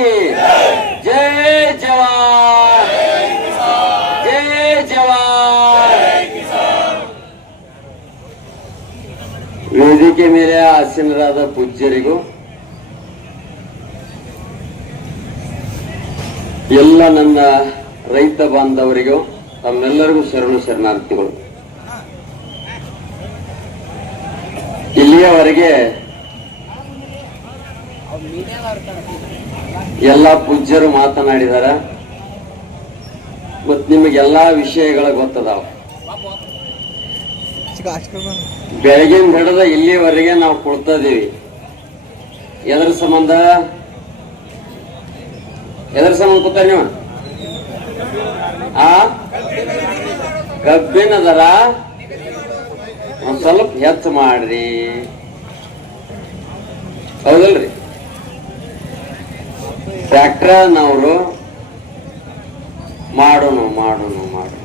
की जय जवान जय जवान ವೇದಿಕೆ ಮೇಲೆ ಆಸೀನರಾದ ಪೂಜ್ಯರಿಗೂ ಎಲ್ಲ ನನ್ನ ರೈತ ಬಾಂಧವರಿಗೂ ತಮ್ಮೆಲ್ಲರಿಗೂ ಶರಣು ಶರಣಾರ್ಥಿಗಳು ಇಲ್ಲಿಯವರೆಗೆ ಎಲ್ಲ ಪೂಜ್ಯರು ಮಾತನಾಡಿದಾರ. ಮತ್ ನಿಮಗೆಲ್ಲ ವಿಷಯಗಳ ಗೊತ್ತದಾವ. ಬೆಳಗಿನ ಹಿಡಿದ ಇಲ್ಲಿವರೆಗೆ ನಾವು ಕೊಡ್ತಾ ಎದ್ರ ಸಂಬಂಧ? ಎದ್ರ ಸಂಬಂಧ ಕೂತಾರ ನೀವು? ಆ? ಕಬ್ಬಿನ ದರ? ಒಂದ್ ಸ್ವಲ್ಪ ಹೆಚ್ಚು ಮಾಡ್ರಿ. ಹೌದಲ್ರಿ? ಟ್ರ್ಯಾಕ್ಟರ್ನವರು ಮಾಡೋಣ ಮಾಡೋಣ ಮಾಡೋಣ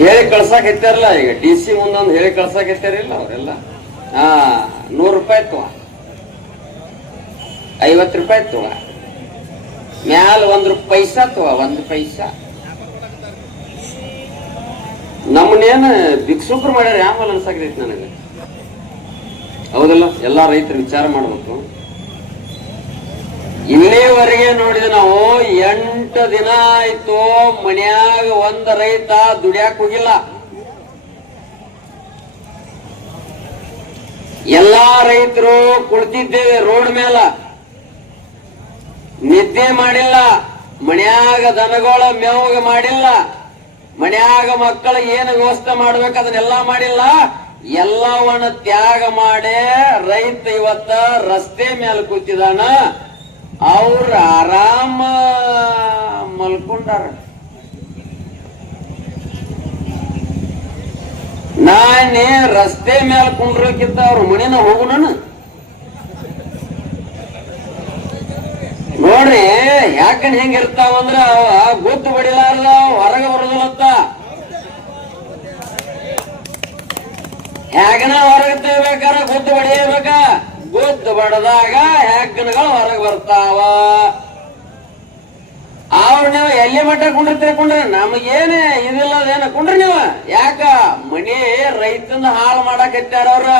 ಹೇಳಿ ಕಳ್ಸಕ್ ಇತ್ತಾರಲ್ಲ ಈಗ ಡಿ ಸಿ ಮುಂದೊಂದು ಹೇಳಿ ಕಳ್ಸಕ್ ಇತ್ತಾರಿಲ್ಲ ಅವರೆಲ್ಲ. ಹಾ, ನೂರು ರೂಪಾಯಿ ತವ ಐವತ್ತು ರೂಪಾಯಿ ತವ ಮ್ಯಾಲ ಒಂದು ಪೈಸಾ ತವ ಒಂದ್ ಪೈಸಾ. ನಮ್ಮನ್ನೇನು ಭಿಕ್ಷುಕರು ಮಾಡ್ಯಾರ ಆಮೇಲೆ ಅನ್ಸಾಕೈತಿ ನನಗೆ? ಹೌದಲ್ಲ? ಎಲ್ಲಾ ರೈತರು ವಿಚಾರ ಮಾಡಬೇಕು. ಇಲ್ಲಿವರೆಗೆ ನೋಡಿದ ನಾವು ಎಂಟು ದಿನ ಆಯ್ತು ಮನ್ಯಾಗ ಒಂದ್ ರೈತ ದುಡಿಯಾಕ ಹೋಗಿಲ್ಲ. ಎಲ್ಲಾ ರೈತರು ಕುಳಿತಿದ್ದೇವೆ ರೋಡ್ ಮೇಲ ನಿದ್ದೆ ಮಾಡಿಲ್ಲ. ಮನ್ಯಾಗ ದನಗಳ ಮೇವಾಗ ಮಾಡಿಲ್ಲ. ಮನ್ಯಾಗ ಮಕ್ಕಳ ಏನು ವ್ಯವಸ್ಥೆ ಮಾಡ್ಬೇಕು ಅದನ್ನೆಲ್ಲಾ ಮಾಡಿಲ್ಲ. ಎಲ್ಲವನ್ನ ತ್ಯಾಗ ಮಾಡಿ ರೈತ ಇವತ್ತ ರಸ್ತೆ ಮೇಲೆ ಕೂತಿದಾನ, ಅವ್ರ ಆರಾಮ ಮಲ್ಕೊಂಡಾರ. ನಾನೇ ರಸ್ತೆ ಮೇಲೆ ಕುಂಡ್ರಕ್ಕಿಂತ ಅವ್ರ ಮನೆನ ಹೋಗುಣ ನೋಡ್ರಿ ಯಾಕಂದ್ ಹೆಂಗಿರ್ತಾವಂದ್ರ ಅವ ಗೊತ್ತು ಬಡಿಲಾರ್ದ ಹೊರಗೆ ಬರೋದಿಲ್ಲತ್ತ ಹೆಗನ ಹೊರಗೆ ತೆಗಿಬೇಕಾರ ಗುದ್ದು ಬಡಿಯಬೇಕ ಗುದ್ದು ಬಡದಾಗ ಹೆಗ್ಗನಗಳು ಹೊರಗೆ ಬರ್ತಾವ. ಅವ್ರು ನೀವು ಎಲ್ಲಿ ಮಟ್ಟ ಕುಂಡಿರ್ತೀರಿ ಕುಂಡ್ರಿ? ನಮಗೇನೆ ಇದಿಲ್ಲದೇನ ಕುಂಡ್ರಿ ನೀವು? ಯಾಕ? ಮನಿ ರೈತನ ಹಾಳು ಮಾಡಕತ್ತಾರ ಅವ್ರ.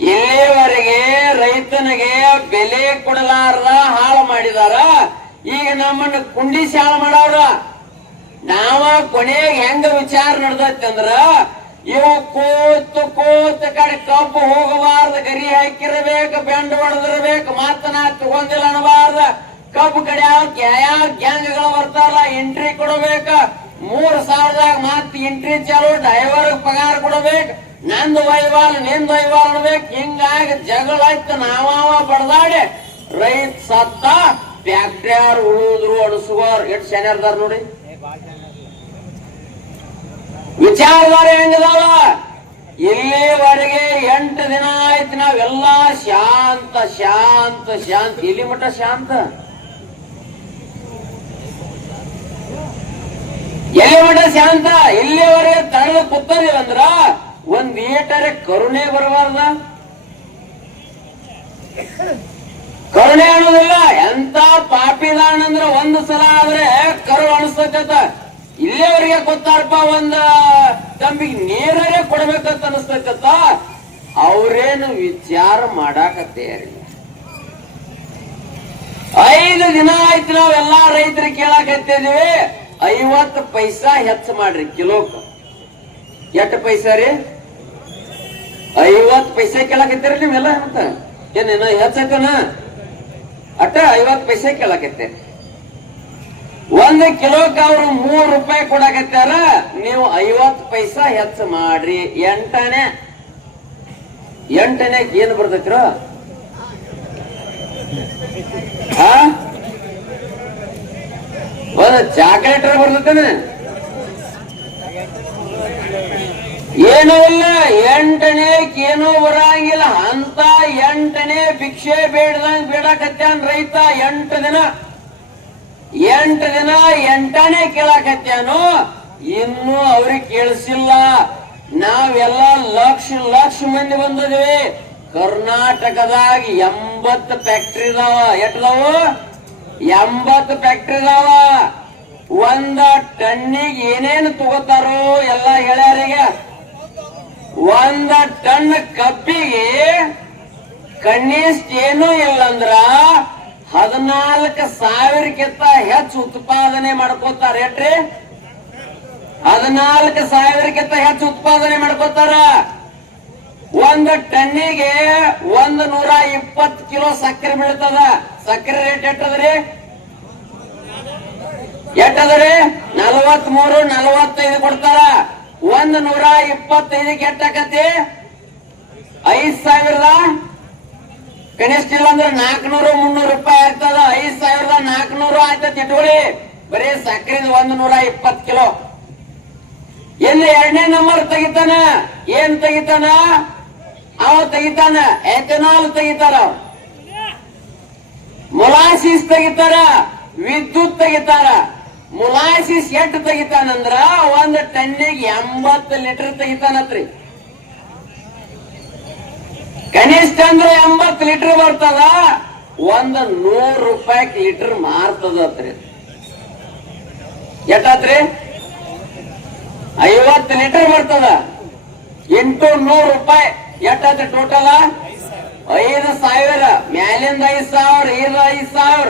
ಇಲ್ಲಿವರೆಗೆ ರೈತನಿಗೆ ಬೆಲೆ ಕೊಡಲಾರ್ದ ಹಾಳು ಮಾಡಿದಾರ. ಈಗ ನಮ್ಮನ್ನ ಕುಂಡಿಸಿ ಹಾಳು ಮಾಡವ್ರ. ನಾವ ಕೊನೆಗೆ ಹೆಂಗ ವಿಚಾರ ನಡೆದೈತಿ ಅಂದ್ರ ಇವು ಕೂತು ಕೂತ ಕಡೆ ಕಬ್ಬು ಹೋಗಬಾರ್ದ, ಗರಿ ಹಾಕಿರ್ಬೇಕು, ಬೆಂಡ್ ಹೊಡೆದಿರ್ಬೇಕು ಮಾತನಾ ತಗೊಂಡಿಲ್ಲ ಅನ್ನಬಾರ್ದ. ಕಬ್ಬು ಕಡೆ ಯಾವ ಗ್ಯಾಂಗ್ಗಳು ಬರ್ತಾರಲ್ಲ ಎಂಟ್ರಿ ಕೊಡಬೇಕ. ಮೂರ್ ಸಾವಿರದಾಗ ಮತ್ ಎಂಟ್ರಿ ಚಾಲು ಡ್ರೈವರ್ ಪಗಾರ ಕೊಡಬೇಕು. ನಂದು ವೈವಾಲ್ ನಿಂದು ವೈವಾಲ್ ಅನ್ಬೇಕು. ಹಿಂಗಾಗಿ ಜಗಳ ಆಯ್ತು ನಾವ ಬಡದಾಡಿ. ರೈತ ಸತ್ತ ಫ್ಯಾಕ್ಟ್ರಿಯವ್ರು ಉಳಿದ್ರು ಅಣಸುವಾರ್ ಎಷ್ಟು ಶನಿಯಾರ್ದಾರ ನೋಡಿ? ವಿಚಾರಧಾರೆ ಹೆಂಗದಾವ ಇಲ್ಲಿವರೆಗೆ ಎಂಟು ದಿನ ಆಯ್ತು, ನಾವೆಲ್ಲ ಶಾಂತ ಶಾಂತ ಶಾಂತ. ಇಲ್ಲಿ ಮಟ್ಟ ಶಾಂತ. ಎಲ್ಲಿ ಮಟ್ಟ ಶಾಂತ? ಇಲ್ಲಿವರೆಗೆ ತಳ್ಳ ಕೂತರಿ ಅಂದ್ರ ಒಂದ್ ಏಟರೆ ಕರುಣೆ ಬರಬಾರ್ದ? ಕರುಣೆ ಅನ್ನೋದಿಲ್ಲ ಎಂತ ಪಾಪಿದಾಣ ಅಂದ್ರೆ ಒಂದ್ ಸಲ ಆದ್ರೆ ಕರು ಅನಿಸ್ತೈತ. ಇಲ್ಲಿವರೆಗೆ ಗೊತ್ತಾರಪ್ಪ ಒಂದ ತಂಬಿಗೆ ನೀರೇ ಕೊಡ್ಬೇಕಂತ ಅನಿಸ್ತೈತತ್ತ ಅವ್ರೇನು ವಿಚಾರ ಮಾಡಾಕತ್ತೇರಿಲ್ಲ ಐದು ದಿನ ಆಯ್ತು ನಾವೆಲ್ಲಾ ರೈತರಿಗೆ ಕೇಳಾಕತ್ತಿದೀವಿ, ಐವತ್ತು ಪೈಸಾ ಹೆಚ್ಚು ಮಾಡ್ರಿ ಕಿಲೋಕ್. ಎಷ್ಟು ಪೈಸಾ ರೀ? ಐವತ್ತು ಪೈಸೆ ಕೇಳಾಕತ್ತೀರಿ ನೀವೆಲ್ಲ ಅಂತ. ಏನೇನ ಹೆಚ್ಚಕನ ಅಟ್ಟ ಐವತ್ತು ಪೈಸೆ ಕೇಳಾಕತ್ತೀರಿ. ಒಂದ್ ಕಿಲೋಕ್ ಅವ್ರು ಮೂರ್ ರೂಪಾಯಿ ಕೊಡಕತ್ತಾರ, ನೀವು ಐವತ್ ಪೈಸಾ ಹೆಚ್ಚು ಮಾಡ್ರಿ ಎಂಟನೇ. ಎಂಟನೇ ಏನ್ ಬರ್ತೈತ್ರ? ಒಂದ್ ಚಾಕ್ಲೇಟ್ ಬರ್ತೈತೇನೆ? ಏನೂ ಇಲ್ಲ, ಎಂಟನೇ ಏನೂ ಬರಂಗಿಲ್ಲ. ಅಂತ ಎಂಟನೇ ಭಿಕ್ಷೆ ಬೇಡದಂಗ್ ಬೇಡಕತ್ಯಾನ್ ರೈತ ಎಂಟು ದಿನ. ಎಂಟು ದಿನ ಎಂಟನೇ ಕೇಳಾಕತ್ಯಾನು, ಇನ್ನು ಅವ್ರಿಗೆ ಕೇಳಿಸಿಲ್ಲ. ನಾವೆಲ್ಲ ಲಕ್ಷ ಲಕ್ಷ ಮಂದಿ ಬಂದಿದ್ವಿ ಕರ್ನಾಟಕದಾಗ ಎಂಬತ್ತು ಫ್ಯಾಕ್ಟ್ರಿ ಇದಾವ. ಎಟ್ಟದಾವು ಎಂಬತ್ತು ಫ್ಯಾಕ್ಟ್ರಿ ಇದಾವ. ಒಂದ ಟನ್ನಿಗೆ ಏನೇನು ತಗೋತಾರೋ ಎಲ್ಲ ಹೇಳ್ಯಾರೀಗ. ಒಂದ ಟನ್ ಕಬ್ಬಿಗೆ ಕನಿಷ್ಠ ಏನೂ ಇಲ್ಲಂದ್ರ ಹದಿನಾಲ್ಕು ಸಾವಿರಕ್ಕಿಂತ ಹೆಚ್ಚು ಉತ್ಪಾದನೆ ಮಾಡ್ಕೋತಾರ, ಏನ್ರಿ? ಹದಿನಾಲ್ಕು ಸಾವಿರಕ್ಕಿಂತ ಹೆಚ್ಚು ಉತ್ಪಾದನೆ ಮಾಡ್ಕೋತಾರ. ಒಂದು ಟನ್ನಿಗೆ ಒಂದು ನೂರ ಇಪ್ಪತ್ತು ಕಿಲೋ ಸಕ್ಕರೆ ಬೀಳ್ತದ. ಸಕ್ಕರೆ ರೇಟ್ ಎಟ್ಟದ್ರಿ ಎಟ್ಟದ್ರಿ ನಲವತ್ ಮೂರು ನಲವತ್ತೈದು ಕೊಡ್ತಾರ. ಒಂದು ನೂರ ಇಪ್ಪತ್ತೈದಕ್ಕೆ ಎಟ್ಟಾಕತಿ ಐದ್ ಸಾವಿರದ ಕನಿಷ್ಠ ಇಲ್ಲ ಅಂದ್ರೆ ನಾಲ್ಕನೂರು, ಮುನ್ನೂರು ರೂಪಾಯಿ ಆಗ್ತದ. ಐದ್ ಸಾವಿರದ ನಾಲ್ಕನೂರು ಆಯ್ತದ ಇಟ್ಕೊಳ್ಳಿ ಬರೀ ಸಕ್ಕರೆ ಒಂದ್ ನೂರ ಇಪ್ಪತ್ ಕಿಲೋ. ಎಲ್ಲಿ ಎರಡನೇ ನಂಬರ್ ತೆಗಿತಾನ? ಏನ್ ತೆಗಿತಾನ? ಅವ ತೆಗಿತಾನ. ಎಥೆನಾಲ್ ತೆಗಿತಾರ. ಮೊಲಾಸಿಸ್ ತೆಗಿತಾರ. ವಿದ್ಯುತ್ ತೆಗಿತಾರ. ಮೊಲಾಸಿಸ್ ಎಷ್ಟು ತೆಗಿತಾನಂದ್ರ ಒಂದ್ ಟನ್ನಿಗೆ ಎಂಬತ್ತು ಲೀಟರ್ ತೆಗಿತಾನತ್ರಿ. ಕನಿಷ್ಠ ಅಂದ್ರೆ ಎಂಬತ್ತು ಲೀಟರ್ ಬರ್ತದ? ಒಂದ್ ನೂರು ರೂಪಾಯಿ ಲೀಟರ್ ಮಾರ್ತದತ್ರಿ. ಎಟ್ಟಾತ್ರಿ ಐವತ್ತು ಲೀಟರ್ ಬರ್ತದ. ಎಂಟು ನೂರು ರೂಪಾಯಿ. ಎಟ್ಟಾತ್ರಿ ಟೋಟಲ್ ಐದು ಸಾವಿರ. ಮ್ಯಾಲಿಂದ ಐದ್ ಸಾವಿರ ಇದು ಐದ್ ಸಾವಿರ.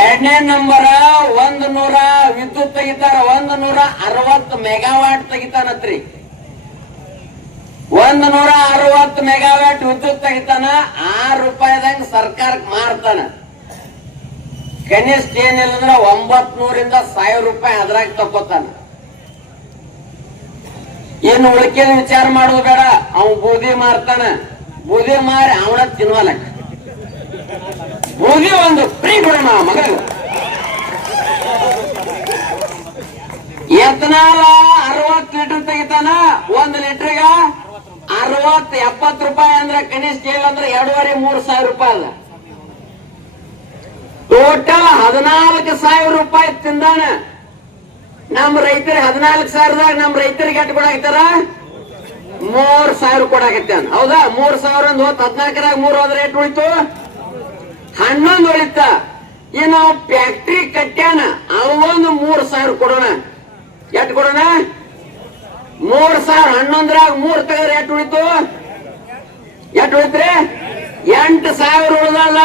ಎರಡನೇ ನಂಬರ್ ಒಂದ್ ನೂರ ವಿದ್ಯುತ್ ತೆಗಿತಾರ, ಒಂದ್ ನೂರ ಅರವತ್ತು ಮೆಗಾವಾಟ್ ತೆಗಿತಾನತ್ರಿ. ಒಂದು ನೂರ ಅರವತ್ತು ಮೆಗಾವ್ಯಾಟ್ ವಿದ್ಯುತ್ ತೆಗಿತಾನ ಆರು ರೂಪಾಯಿದಂಗ ಸರ್ಕಾರಕ್ಕೆ ಮಾರ್ತಾನ. ಕನಿಷ್ಠ ಏನಿಲ್ಲ ಅಂದ್ರೆ ಒಂಬತ್ ನೂರಿಂದ ಸಾವಿರ ರೂಪಾಯಿ ಅದ್ರಾಗ ತಕೋತಾನ ಏನು ಉಳಿಕೆನ ವಿಚಾರ ಮಾಡೋದು ಬೇಡ, ಅವ್ ಬೂದಿ ಮಾರ್ತಾನ. ಬೂದಿ ಮಾರಿ ಅವನ ತಿನ್ವಲಕ್ಕ ಬೂದಿ ಒಂದು ಫ್ರೀ ಬಿಡೋಣ ಮಗ ಎತ್ತನಾಲ ಅರವತ್ತು ಲೀಟರ್ ತೆಗಿತಾನ, ಒಂದ್ ಲೀಟರ್ಗ ಅರವತ್ ಎಪ್ಪತ್ ರೂಪಾಯಿ ಅಂದ್ರೆ ಕನಿಷ್ಠ ಇಲ್ಲ ಅಂದ್ರೆ ಎರಡೂವರೆ, ಮೂರು ಸಾವಿರ ರೂಪಾಯಿ ಅಲ್ಲ. ಟೋಟಲ್ ಹದಿನಾಲ್ಕು ಸಾವಿರ ರೂಪಾಯಿ ತಿಂದಾನ. ನಮ್ಮ ರೈತರಿಗೆ ಹದಿನಾಲ್ಕು ಸಾವಿರದಾಗ ನಮ್ಮ ರೈತರಿಗೆ ಎಟ್ಟು ಕೊಡಾಕತ್ತಾರ? ಮೂರ್ ಸಾವಿರ ಕೊಡಾಕತ್ತಾನ ಹೌದಾ? ಮೂರ್ ಸಾವಿರ ಒಂದು ಹೊತ್ತು, ಹದಿನಾಲ್ಕರಾಗ ಮೂರ್ ಹೋದ್ರೆ ಎಷ್ಟು ಉಳಿತು? ಹನ್ನೊಂದು ಉಳಿತ. ಇನ್ನು ಫ್ಯಾಕ್ಟ್ರಿ ಕಟ್ಟ್ಯಾನ ಅವೊಂದು ಮೂರ್ ಸಾವಿರ ಕೊಡೋಣ. ಎಷ್ಟು ಕೊಡೋಣ? ಮೂರ್ ಸಾವಿರ ಹನ್ನೊಂದ್ರಾಗ ಮೂರ್ ತೆಗೆದ್ರೆ ಎಷ್ಟು ಉಳಿತು? ಎಷ್ಟು ಉಳಿತ್ರಿ? ಎಂಟು ಸಾವಿರ ಉಳಿದಲ್ಲ.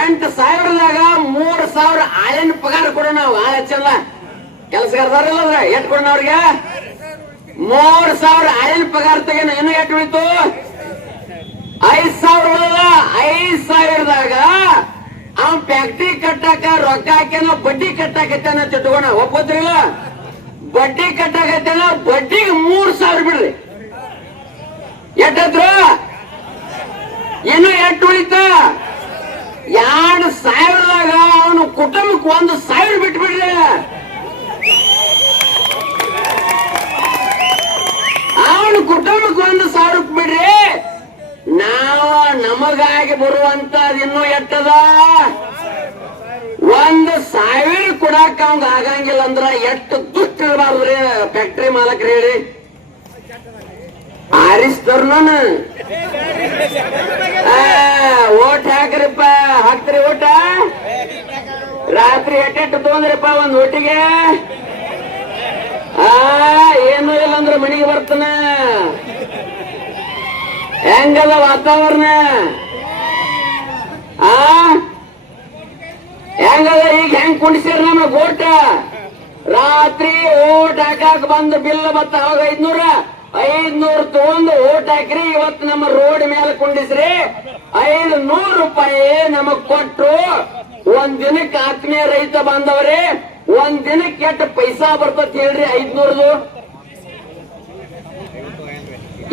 ಎಂಟು ಸಾವಿರದಾಗ ಮೂರ್ ಸಾವಿರ ಆಯನ್ ಪಗಾರ ಕೊಡೋಣ ನಾವು, ಆ ಹೆಚ್ಚಲ್ಲ. ಕೆಲಸಗಾರದಾರಲ್ಲ ಎಷ್ಟು ಕೊಡೋಣ ಅವ್ರಿಗೆ? ಮೂರ್ ಸಾವಿರ ಆಯನ್ ಪಗಾರ ತೆಗೆನ ಇನ್ನು ಎಷ್ಟು ಉಳಿತು? ಐದ್ ಸಾವಿರ ಉಳಿದ ಐದ್ ಸಾವಿರದಾಗ ಅವ್ನ್ ಫ್ಯಾಕ್ಟ್ರಿ ಕಟ್ಟಾಕ ರೊಕ್ಕ ಹಾಕ್ಯಾನ, ಬಡ್ಡಿ ಕಟ್ಟಾಕತ್ತಾನ ತಿಟ್ಕೋಣ ಒಪ್ಪತ್ರಿಲ್ಲ ಬಡ್ಡಿ ಕಟ್ಟಾಗತ್ತಲ್ಲ ಬಡ್ಡಿಗೆ ಮೂರ್ ಸಾವಿರ ಬಿಡ್ರಿ. ಎಟ್ಟದ್ರು? ಇನ್ನು ಎಟ್ಟು ಉಳಿತ? ಎರಡು ಸಾವಿರದಾಗ ಅವನು ಕುಟುಂಬಕ್ಕೆ ಒಂದು ಸಾವಿರ ಬಿಟ್ಬಿಡ್ರಿ ಅವನು ಕುಟುಂಬಕ್ಕೆ ಒಂದು ಸಾವಿರ ಬಿಡ್ರಿ. ನಾವ ನಮಗಾಗಿ ಬರುವಂತ ಇನ್ನು ಎಟ್ಟದ? ಒಂದು ಸಾವಿರ ಕೊಡಾಕ ಅವಂಗ ಆಗಂಗಿಲ್ಲ ಅಂದ್ರ ಎಷ್ಟು ದುಷ್ಟ ಇರಬಾರ್ದ್ರಿ ಫ್ಯಾಕ್ಟ್ರಿ ಮಾಲಕ್ರಿ ಹೇಳಿ. ಆರಿಸ್ತರ್ನ ಓಟ್ ಹಾಕ್ರಿಪ್ಪ, ಹಾಕ್ತಿರಿ ಊಟ ರಾತ್ರಿ ಎಟ್ಟೆಟ್ಟು ತಗೊಂಡ್ರಿಪ್ಪ ಒಂದ್ ಊಟಿಗೆ ಆ, ಏನು ಇಲ್ಲ ಅಂದ್ರೆ ಮನೆಗೆ ಬರ್ತಾನ. ಹೆಂಗಲ್ಲ ವಾತಾವರಣ? ಆ? ಹೆಂಗದ ಈಗ ಹೆಂಗ್ ಕುಂಡಿಸಿರ್ ನಮ್ಮ ಓಟ ರಾತ್ರಿ ಓಟ್ ಹಾಕಾಕ ಬಂದ ಬಿಲ್ ಬತ್ತ ಅವಾಗ ಐದ್ನೂರ, ಐದ್ನೂರ್ ತಗೊಂಡು ಓಟ್ ಹಾಕ್ರಿ ಇವತ್ತು ನಮ್ಮ ರೋಡ್ ಮೇಲೆ ಕುಂಡಿಸ್ರಿ. ಐದು ನೂರು ರೂಪಾಯಿ ನಮಗ್ ಕೊಟ್ಟು ಒಂದ್ ದಿನಕ್ಕೆ ಆತ್ಮೀಯ ರೈತ ಬಂದವ್ರಿ ಒಂದ್ ದಿನಕ್ಕೆ ಎಷ್ಟು ಪೈಸಾ ಬರ್ತತ್ ಹೇಳ್ರಿ ಐದ್ನೂರದು.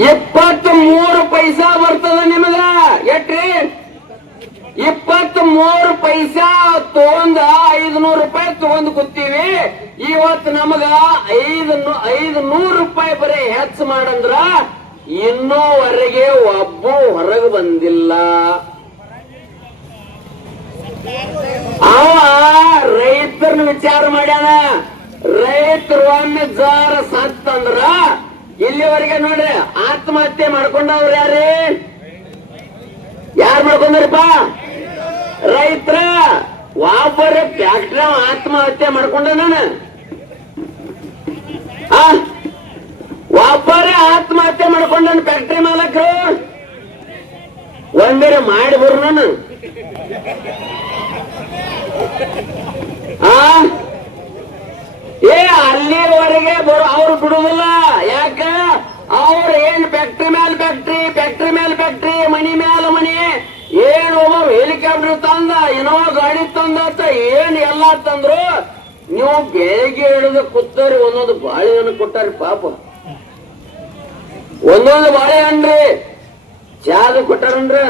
ಇಪ್ಪತ್ತ್ ಮೂರು ಪೈಸಾ ಬರ್ತದ ನಿಮಗ, ಎಟ್ರಿ? ಇಪ್ಪತ್ತ್ ಮೂರು ಪೈಸಾ ತಗೊಂಡ ಐದ್ನೂರು ರೂಪಾಯಿ ತಗೊಂಡ್ ಕೂತೀವಿ. ಇವತ್ತು ನಮಗ ಐದು ಐದು ನೂರು ರೂಪಾಯಿ ಬರೀ ಹೆಚ್ಚು ಮಾಡಂದ್ರ ಇನ್ನೂವರೆಗೆ ಒಬ್ಬ ಹೊರಗೆ ಬಂದಿಲ್ಲ. ಅವ ರೈತರನ್ನ ವಿಚಾರ ಮಾಡ್ಯಾನ. ರೈತರು ಒಂದು ಜಾರ ಸತ್ತಂದ್ರ ಇಲ್ಲಿವರೆಗೆ ನೋಡ್ರಿ ಆತ್ಮಹತ್ಯೆ ಮಾಡ್ಕೊಂಡವ್ರ ಯಾರೇ? ಯಾರು ಮಾಡ್ಕೊಂಡ್ರಪ್ಪ ರೈತರ? ಒಬ್ಬರ ಫ್ಯಾಕ್ಟ್ರಿ ಆತ್ಮಹತ್ಯೆ ಮಾಡ್ಕೊಂಡ ನಾನು. ಒಬ್ಬರೇ ಆತ್ಮಹತ್ಯೆ ಮಾಡ್ಕೊಂಡನ್ ಫ್ಯಾಕ್ಟ್ರಿ ಮಾಲಕರು? ಒಂದಿರ ಮಾಡಿ ನಾನು. ಆ? ಏ, ಅಲ್ಲಿವರೆಗೆ ಬರೋ, ಅವ್ರು ಬಿಡುದಿಲ್ಲ. ಯಾಕ? ಅವ್ರ ಏನ್ ಫ್ಯಾಕ್ಟ್ರಿ ಮೇಲೆ ಫ್ಯಾಕ್ಟ್ರಿ ಫ್ಯಾಕ್ಟ್ರಿ ಮೇಲೆ ಫ್ಯಾಕ್ಟ್ರಿ ಮನಿ ಮೇಲೆ ಒಬ್ಬರು ಹೆಲಿಕಾಪ್ಟರ್ ತಂದ, ಏನೋ ಗಾಡಿ ತಂದ ಏನ್ ಎಲ್ಲ ತಂದ್ರು, ನೀವು ಬೆಳಿಗ್ಗೆ ಹಿಡಿದು ಕುತ್ತರಿ ಒಂದೊಂದು ಬಾಳೆಹಣ್ಣು ಕೊಟ್ಟಾರಿ ಪಾಪ. ಒಂದೊಂದು ಬಾಳೆಹಣ್ಣ್ರಿ ಚಾದ ಕೊಟ್ಟಾರನ್ರಿ?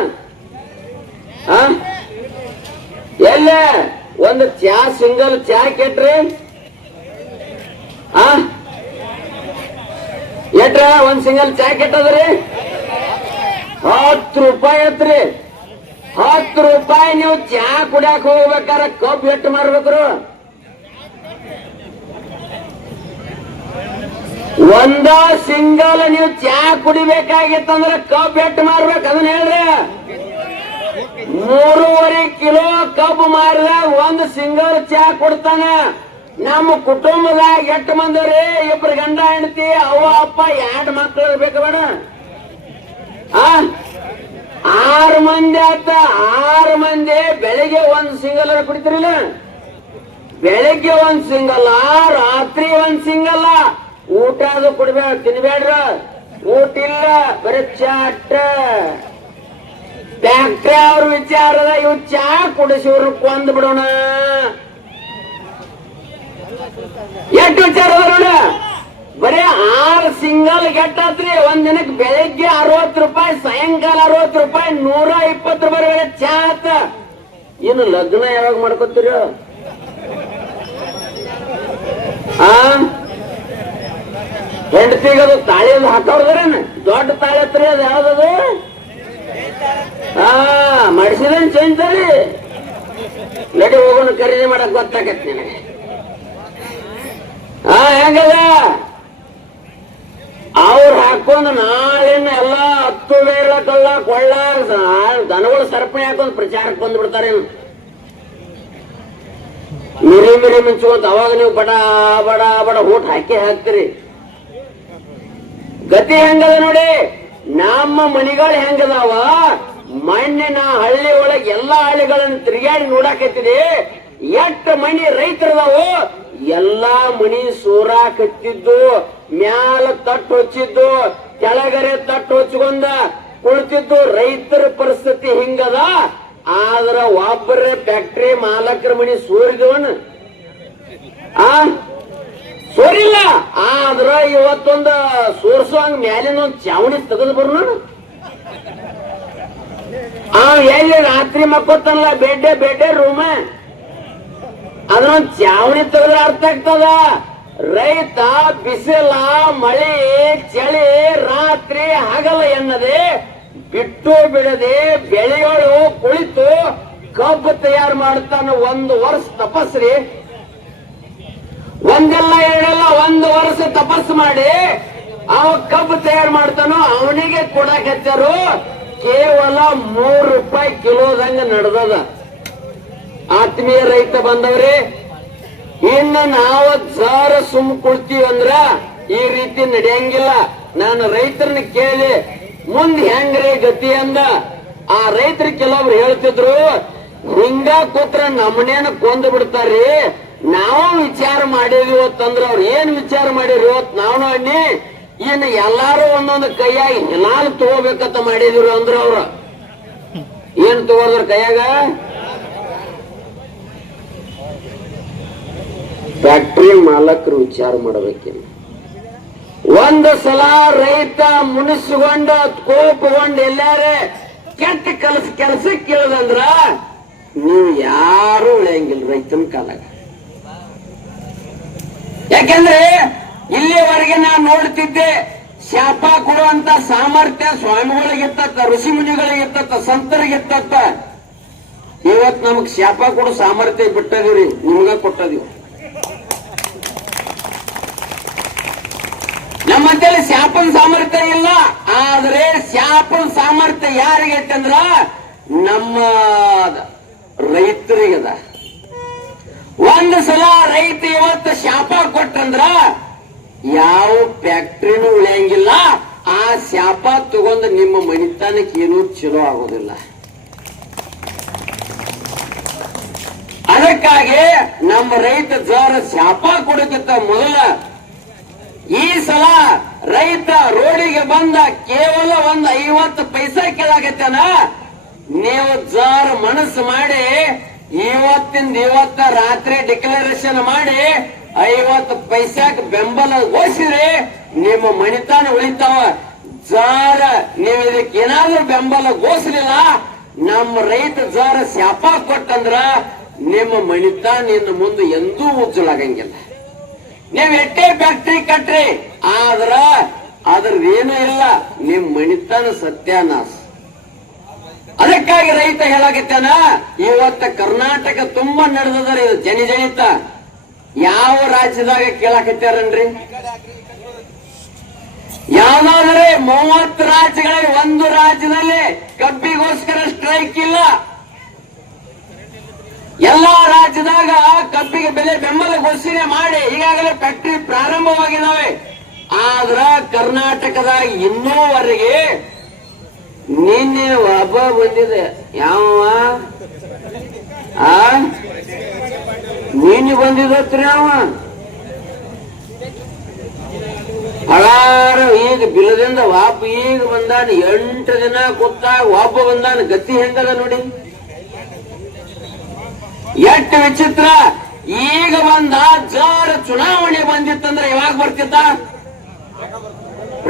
ಎಲ್ಲ? ಒಂದು ಚಾ, ಸಿಂಗಲ್ ಚಾ ಕೆಟ್ರಿ? ಆ? ಎಟ್ರ? ಒಂದ್ ಸಿಂಗಲ್ ಚಾ ಕೆಟ್ಟದ್ರಿ? ಹತ್ತು ರೂಪಾಯಿ ಐತ್ರಿ. ಹತ್ತು ರೂಪಾಯಿ ನೀವು ಚಾ ಕುಡಿಯಕ್ ಹೋಗ್ಬೇಕಾರ ಕಬ್ಬು ಎಟ್ಟು ಮಾಡ್ಬೇಕ್ರು ಒಂದ ಸಿಂಗಲ್ ನೀವು ಚಾ ಕುಡಿಬೇಕಾಗಿತ್ತಂದ್ರೆ ಕಬ್ಬು ಎಟ್ಟು ಮಾರ್ಬೇಕು ಅದನ್ನ ಹೇಳ್ರಿ. ಮೂರುವರೆ ಕಿಲೋ ಕಬ್ಬು ಮಾರಿದ ಒಂದು ಸಿಂಗಲ್ ಚಾ ಕೊಡ್ತಾನ. ನಮ್ಮ ಕುಟುಂಬದಾಗ ಎಟ್ಟು ಮಂದಿ ರೀ? ಇಬ್ರು ಗಂಡ ಹೆಂಡತಿ, ಅವ್ವ, ಅಪ್ಪ, ಎರಡು ಮಕ್ಕಳು ಇರ್ಬೇಕು ಬೇಡ. ಆ? ಆರು ಮಂದಿ ಆತ, ಆರು ಮಂದಿ. ಬೆಳಿಗ್ಗೆ ಒಂದ್ ಸಿಂಗಲ್ ಕುಡಿತಿರಲಿಲ್ಲ ಬೆಳಿಗ್ಗೆ ಒಂದ್ ಸಿಂಗಲ್ಲ ರಾತ್ರಿ ಒಂದ್ ಸಿಂಗಲ್ಲ ಊಟ ಅದು ಕುಡ್ಬೇಡ, ತಿನ್ಬೇಡ್ರ. ಊಟ ಇಲ್ಲ, ಬರೀ ಚಾಟ ಡಾಕ್ಟ್ರ ಅವ್ರ ವಿಚಾರದ ಇವ್ ಚಾ ಕುಡಿಸಿವ್ರು ಕೊಂದ್ ಬಿಡೋಣ ಎಷ್ಟು ವಿಚಾರ ಬರೀ ಆರು ಸಿಂಗಲ್ ಗೆಟ್ಟಾತ್ರಿ. ಒಂದ್ ದಿನಕ್ಕೆ ಬೆಳಿಗ್ಗೆ ಅರವತ್ ರೂಪಾಯಿ, ಸಾಯಂಕಾಲ ಅರವತ್ ರೂಪಾಯಿ, ನೂರ ಇಪ್ಪತ್ತು ರೂಪಾಯಿ ಚಾತ. ಏನು ಲಗ್ನ ಯಾವಾಗ ಮಾಡ್ಕೋತೀರ? ಆ? ಹೆಂಡತಿಗದು ತಾಳಿ ಒಂದು ಹಾಕೋರ್ದ್ರೇನ ದೊಡ್ಡ ತಾಳಿ ಹತ್ರಿ ಅದು ಯಾವ್ದದು? ಹಾ ಮಾಡಿಸಿದೇನ್ ಚೇಂಜ್ ತಾಳಿ ನಡಿ ಹೋಗೋಣ, ಖರೀದಿ ಮಾಡಕ್ ಗೊತ್ತಾಗತ್ತೆ ನಿನಗೆ. ಹಾ ಹೆಂಗದ? ಅವ್ರು ಹಾಕೊಂಡು ನಾಳಿನ ಎಲ್ಲ ಹತ್ತು ಬೇರೆ ಕಳ್ಳ ಕೊಳ್ಳ ದನಗಳು ಸರಪಣಿ ಹಾಕೊಂಡು ಪ್ರಚಾರಕ್ಕೆ ಬಂದ್ಬಿಡ್ತಾರೆ ಮಿರಿ ಮಿರಿ ಮಿಂಚ್ಕೊಂತ ಅವಾಗ ನೀವು ಬಡ ಬಡ ಬಡ ಊಟ ಹಾಕಿ ಹಾಕ್ತಿರಿ. ಗತಿ ಹೆಂಗದ ನೋಡಿ? ನಮ್ಮ ಮನಿಗಳು ಹೆಂಗದಾವ? ಮಣ್ಣಿನ ಹಳ್ಳಿ ಒಳಗೆ ಎಲ್ಲಾ ಹಳ್ಳಿಗಳನ್ನು ತಿರುಗಾಡಿ ನೋಡಾಕತ್ತಿದೆ. ಎಷ್ಟು ಮನಿ ರೈತರದಾವು ಎಲ್ಲಾ ಮಣಿ ಸೂರ ಕಟ್ಟಿದ್ದು, ಮ್ಯಾಲ ತಟ್ಟು ಹೊಚ್ಚಿದ್ದು ಕೆಳಗರೆ ತಟ್ಟು ಹೊಚ್ಕೊಂಡ, ಕುಳಿತಿದ್ದು ರೈತರ ಪರಿಸ್ಥಿತಿ ಹಿಂಗದ? ಆದ್ರ ಒಬ್ಬರೇ ಫ್ಯಾಕ್ಟ್ರಿ ಮಾಲಕರ ಮಣಿ ಸೂರಿದವನ್? ಆ? ಸೋರಿಲ್ಲ. ಆದ್ರ ಇವತ್ತೊಂದು ಸೋರ್ಸೋಂಗ್ ಮ್ಯಾಲಿನ ಒಂದ್ ಚಾವಣಿ ತೆಗೆದು ಬರ್ ನಾನು. ಆ, ಎಲ್ಲಿ ರಾತ್ರಿ ಮಕ್ಕೋತಾನಲ್ಲ ಬೆಡ್ಡೆ ಬೆಡ್ಡೆ ರೂಮ ಅದನ್ನೊಂದ್ ಚಾವಣಿ ತೆಗೆದ್ರೆ ಅರ್ಥ ಆಗ್ತದ? ರೈತ ಬಿಸಿಲ, ಮಳೆ, ಚಳಿ, ರಾತ್ರಿ ಹಗಲ ಎನ್ನದೆ ಬಿಟ್ಟು ಬಿಡದೆ ಬೆಳೆಯೋಳು ಕುಳಿತು ಕಬ್ಬು ತಯಾರು ಮಾಡ್ತಾನ ಒಂದು ವರ್ಷ ತಪಸ್ರಿ. ಒಂದಲ್ಲ ಎರಡೆಲ್ಲ ಒಂದು ವರ್ಷ ತಪಸ್ಸು ಮಾಡಿ ಅವ ಕಬ್ಬು ತಯಾರು ಮಾಡ್ತಾನೋ ಅವನಿಗೆ ಕೊಡಕ್ಕೆ ಕೇವಲ ಮೂರು ರೂಪಾಯಿ ಕಿಲೋದಂಗ ನಡೆದದ. ಆತ್ಮೀಯ ರೈತ ಬಂದವ್ರಿ, ಇನ್ನು ನಾವು ಸಾರ ಸುಮ್ ಕೊಡ್ತೀವಿ ಅಂದ್ರ ಈ ರೀತಿ ನಡೆಯಂಗಿಲ್ಲ. ನಾನು ರೈತರನ್ನ ಕೇಳಿ, ಮುಂದ್ ಹೆಂಗ್ರಿ ಗತಿ ಅಂದ? ಆ ರೈತರು ಕೆಲವ್ರು ಹೇಳ್ತಿದ್ರು, ಹಿಂಗ ಕೂತ್ರ ನಮ್ಮನೇನ ಕೊಂದು ಬಿಡ್ತಾರ್ರಿ. ನಾವು ವಿಚಾರ ಮಾಡಿದ್ವಿ ಇವತ್ತಂದ್ರ ಅವ್ರು ಏನ್ ವಿಚಾರ ಮಾಡಿರಿ ಇವತ್ ನಾವು ಅಣ್ಣಿ ಇನ್ನು ಎಲ್ಲಾರು ಒಂದೊಂದು ಕೈಯಾಗಿ ಹಿಲಾಲ್ ತಗೋಬೇಕಂತ ಮಾಡಿದ್ರು ಅಂದ್ರ ಅವ್ರ. ಏನ್ ತಗೋದ್ರ ಕೈಯಾಗ? ಫ್ಯಾಕ್ಟ್ರಿ ಮಾಲಕರು ವಿಚಾರ ಮಾಡಬೇಕಿಲ್ಲ ಒಂದು ಸಲ ರೈತ ಮುನಿಸ್ಕೊಂಡ ಕೋಪಗೊಂಡ ಎಲ್ಲಾರೆ ಕೆಟ್ಟ ಕೆಲಸ ಕೆಲಸ ಕೇಳದಂದ್ರ ನೀವು ಯಾರು ಉಳಿಯಂಗಿಲ್ಲ ರೈತನ ಕಾಲಾಗ. ಯಾಕೆಂದ್ರೆ ಇಲ್ಲಿವರೆಗೆ ನಾನು ನೋಡ್ತಿದ್ದೆ, ಶಾಪ ಕೊಡುವಂತ ಸಾಮರ್ಥ್ಯ ಸ್ವಾಮಿಗಳಿಗಿತ್ತ ಋಷಿ ಮುನಿಗಳಿಗಿತ್ತ ಸಂತರಿಗಿತ್ತ ಇವತ್ ನಮಗ್ ಶಾಪ ಕೊಡೋ ಸಾಮರ್ಥ್ಯ ಬಿಟ್ಟದಿವ್ರಿ ನಿಮ್ಗ ಕೊಟ್ಟದಿವ್. ನಮ್ಮಂತಲ್ಲಿ ಶಾಪನ್ ಸಾಮರ್ಥ್ಯ ಇಲ್ಲ. ಆದ್ರೆ ಶಾಪನ್ ಸಾಮರ್ಥ್ಯ ಯಾರಿಗೆ ಅಂದ್ರ ನಮ್ಮ ರೈತರಿಗದ. ಒಂದು ಸಲ ರೈತ ಇವತ್ತು ಶಾಪ ಕೊಟ್ಟಂದ್ರ ಯಾವ ಫ್ಯಾಕ್ಟ್ರಿನೂ ಉಳಿಯಂಗಿಲ್ಲ. ಆ ಶಾಪ ತಗೊಂಡು ನಿಮ್ಮ ಮನಿತನಕ್ಕೆ ಏನೂ ಚಲೋ ಆಗೋದಿಲ್ಲ. ಅದಕ್ಕಾಗಿ ನಮ್ಮ ರೈತ ಜ್ವರ ಶಾಪ ಕೊಡಕ್ಕಿಂತ ಮೊದಲ ಈ ಸಲ ರೈತ ರೋಡಿಗೆ ಬಂದ ಕೇವಲ ಒಂದ್ ಐವತ್ತು ಪೈಸಾ ಕೇಳಾಕತ್ತಾನ? ನೀವು ಜಾರ ಮನಸ್ಸು ಮಾಡಿ, ಇವತ್ತಿಂದ ಇವತ್ತ ರಾತ್ರಿ ಡಿಕ್ಲರೇಷನ್ ಮಾಡಿ, ಐವತ್ತು ಪೈಸಾಕ್ ಬೆಂಬಲ ಘೋಷಿರಿ, ನಿಮ್ಮ ಮಣಿತಾನ ಉಳಿತಾವ. ಜಾರ ನೀವು ಇದಕ್ಕೆ ಏನಾದ್ರೂ ಬೆಂಬಲ ಘೋಷಲಿಲ್ಲ, ನಮ್ಮ ರೈತ ಜಾರ ಶಾಪ ಕೊಟ್ಟಂದ್ರ ನಿಮ್ಮ ಮಣಿತಾನ ಇನ್ನು ಮುಂದೆ ಎಂದೂ ಉಜ್ಜಲಾಗಂಗಿಲ್ಲ ನೀವ್ ಎಷ್ಟೇ ಫ್ಯಾಕ್ಟ್ರಿ ಕಟ್ರಿ, ಆದ್ರ ಅದ್ರದೇನು ಇಲ್ಲ, ನಿಮ್ ಮಣಿತನ ಸತ್ಯಾನಾಶ. ಅದಕ್ಕಾಗಿ ರೈತ ಹೇಳಾಕತ್ತಾನ, ಇವತ್ತ ಕರ್ನಾಟಕ ತುಂಬಾ ನಡೆದದ ಇದು ಜನಿ ಜನಿತ ಯಾವ ರಾಜ್ಯದಾಗ ಕೇಳಾಕತ್ತಾರನ್ರಿ? ಯಾವ್ದಾದ್ರೆ ಮೂವತ್ತು ರಾಜ್ಯಗಳಲ್ಲಿ, ಒಂದು ರಾಜ್ಯದಲ್ಲಿ ಕಬ್ಬಿಗೋಸ್ಕರ ಸ್ಟ್ರೈಕ್ ಇಲ್ಲ. ಎಲ್ಲಾ ರಾಜ್ಯದಾಗ ಕಬ್ಬಿಗೆ ಬೆಲೆ ಬೆಂಬಲ ಘೋಷಣೆ ಮಾಡಿ ಈಗಾಗಲೇ ಫ್ಯಾಕ್ಟರಿ ಪ್ರಾರಂಭವಾಗಿದ್ದಾವೆ ಆದ್ರ ಕರ್ನಾಟಕದಾಗ ಇನ್ನೂವರೆಗೆ ನಿನ್ನೆ ಒಬ್ಬ ಬಂದಿದೆ. ಯಾವ? ಆ? ನಿನ್ನೆ ಬಂದಿದ್ದತ್ರಿ ಅವ ಹಳಾರ ಈಗ ಬಿಲದಿಂದ ವಾಪ ಈಗ ಬಂದಾನ. ಎಂಟು ದಿನ ಕೂತಾಗ ವಾಪ ಬಂದಾನ. ಗತಿ ಹೆಂಗದ ನೋಡಿ? ಎಷ್ಟು ವಿಚಿತ್ರ. ಈಗ ಬಂದ ಜಾರ ಚುನಾವಣೆ ಬಂದಿತ್ತಂದ್ರೆ ಯಾವಾಗ ಬರ್ತಿತ್ತ?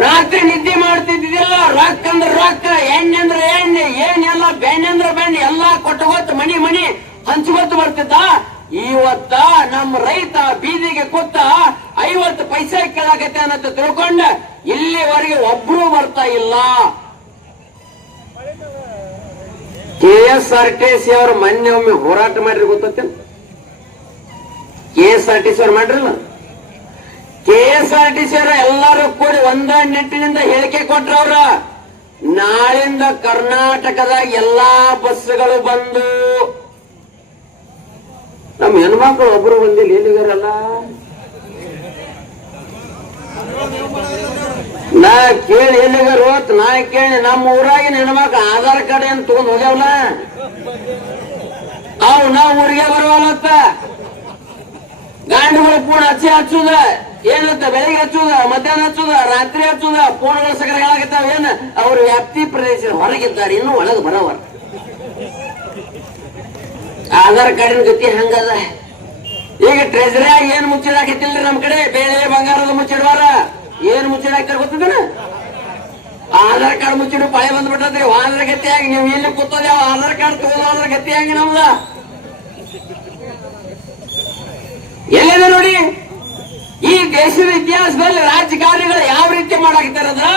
ರಾತ್ರಿ ನಿದ್ದೆ ಮಾಡ್ತಿದ್ದಿಲ್ಲ ರೊಕ್ಕ ಅಂದ್ರೆ ರೊಕ್ಕ, ಎಣ್ಣೆ ಅಂದ್ರೆ ಎಣ್ಣೆ ಏನೆಲ್ಲ ಬೆಣ್ಣೆ ಅಂದ್ರೆ ಬೆಣ್ಣೆ, ಎಲ್ಲಾ ಕೊಟ್ಟಗೊತ್ತು ಮಣಿ ಮಣಿ ಹಂಚ್ಕೊತ್ತು ಬರ್ತಿದ್ದ ಇವತ್ತ ನಮ್ಮ ರೈತ ಬೀದಿಗೆ ಕೂತ ಐವತ್ತು ಪೈಸೆ ಕೇಳಾಕತ್ತೆ ಅನ್ನತ್ತ ತಿಳ್ಕೊಂಡ ಇಲ್ಲಿವರೆಗೆ ಒಬ್ರು ಬರ್ತಾ ಇಲ್ಲ. K S R T C ಅವರು ಮೊನ್ನೆ ಒಮ್ಮೆ ಹೋರಾಟ ಮಾಡ್ರಿ ಗೊತ್ತೇನು K S R T C ಅವ್ರು ಮಾಡ್ರಲ್ಲ K S R T C ಅವರ ಎಲ್ಲರೂ ಕೂಡಿ ಒಂದ ನಿಟ್ಟಿನಿಂದ ಹೇಳಿಕೆ ಕೊಟ್ರವ್ರ ನಾಳಿಂದ ಕರ್ನಾಟಕದ ಎಲ್ಲಾ ಬಸ್ಸುಗಳು ಬಂದು. ನಮ್ಮ ಹೆಣ್ಮಕ್ಳು ಒಬ್ರು ಬಂದಿಲ್ಲ, ಎಲ್ಲಿಗಾರಲ್ಲ? ನಾ ಕೇಳಿ ಎಲ್ಲಿಗಾರ ರೋತ್? ನಾ ಕೇಳಿ ನಮ್ಮ ಊರಾಗಿನ ಹೆಣ್ಮಕ್ಳು ಆಧಾರ್ ಕಾರ್ಡ್ ಏನ್ ತಗೊಂಡ್ ಹೋಗ್ಯಾವಲ್ಲ ಅವ್ ನಾವು ಊರಿಗೆ ಬರುವಲ್ಲತ್ತ ಗಾಂಡುಗಳು ಪೂರ್ಣ ಹಚ್ಚಿ ಹಚ್ಚುದ. ಏನಂತ ಬೆಳಿಗ್ಗೆ ಹಚ್ಚುದ, ಮಧ್ಯಾಹ್ನ ಹಚ್ಚುದ, ರಾತ್ರಿ ಹಚ್ಚುದ, ಪೂರ್ಣಗಳ ಸಕಲಗಳಾಗತ್ತಾವ ಏನ್? ಅವ್ರ ವ್ಯಾಪ್ತಿ ಪ್ರದೇಶ ಹೊರಗಿದ್ದಾರೆ, ಇನ್ನು ಒಳಗೆ ಬರೋವರ್ ಆಧಾರ್ ಕಾರ್ಡಿನ ಗತಿ ಹಂಗದ? ಈಗ ಟ್ರೆಜರಿಯಾಗ ಏನ್ ಮುಚ್ಚಿಡಾಕತ್ತಿಲ್ರಿ ನಮ್ ಕಡೆ? ಬೇರೆ ಬಂಗಾರದ ಮುಚ್ಚಿಡುವಾರ. ಏನ್ ಮುಚ್ಚಿಡಾಕ್ತಾರ ಗೊತ್ತದನ ಆಧಾರ್ ಕಾರ್ಡ್ ಮುಚ್ಚಿಡು ಪಾಯ ಬಂದ್ಬಿಟ್ಟದ್ರಿ ಆಧಾರ್ ಗತಿಯಾಗಿ ನೀವು ಎಲ್ಲಿ ಕೂತೋದೇವ ಆಧಾರ್ ಕಾರ್ಡ್ ತಗೋದ್ರ ಗತಿಯಾಗಿ ನಮ್ದ? ಎಲ್ಲಿದೆ ನೋಡಿ? ಈ ದೇಶದ ಇತಿಹಾಸದಲ್ಲಿ ರಾಜಕಾರಣಿಗಳು ಯಾವ ರೀತಿ ಮಾಡಾಕ್ತಾರದ್ರ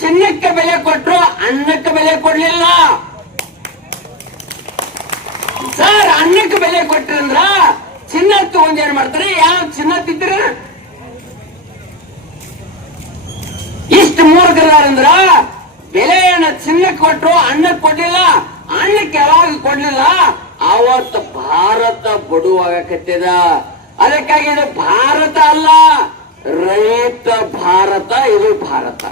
ಚಿನ್ನಕ್ಕೆ ಬೆಲೆ ಕೊಟ್ರು ಅನ್ನಕ್ಕೆ ಬೆಲೆ ಕೊಡ್ಲಿಲ್ಲ. ಸರ್, ಅನ್ನಕ್ಕೆ ಬೆಲೆ ಕೊಟ್ರಂದ್ರ ಚಿನ್ನ ತಗೊಂಡ್ ಏನ್ ಮಾಡ್ತಾರೆ? ಯಾವ ಚಿನ್ನ ತಿದ್ರ ಇಷ್ಟು ಬೆಲೆ ಬೆಲೆಯನ್ನ ಚಿನ್ನ ಕೊಟ್ರು ಅಣ್ಣ ಕೊಡ್ಲಿಲ್ಲ ಅನ್ನಕ್ಕೆ ಯಾವಾಗ ಕೊಡ್ಲಿಲ್ಲ? ಅವತ್ತು ಭಾರತ ಬಡುವಾಗಕತ್ತಿದ. ಅದಕ್ಕಾಗಿ ಇದು ಭಾರತ ಅಲ್ಲ, ರೈತ ಭಾರತ, ಇದು ಭಾರತ.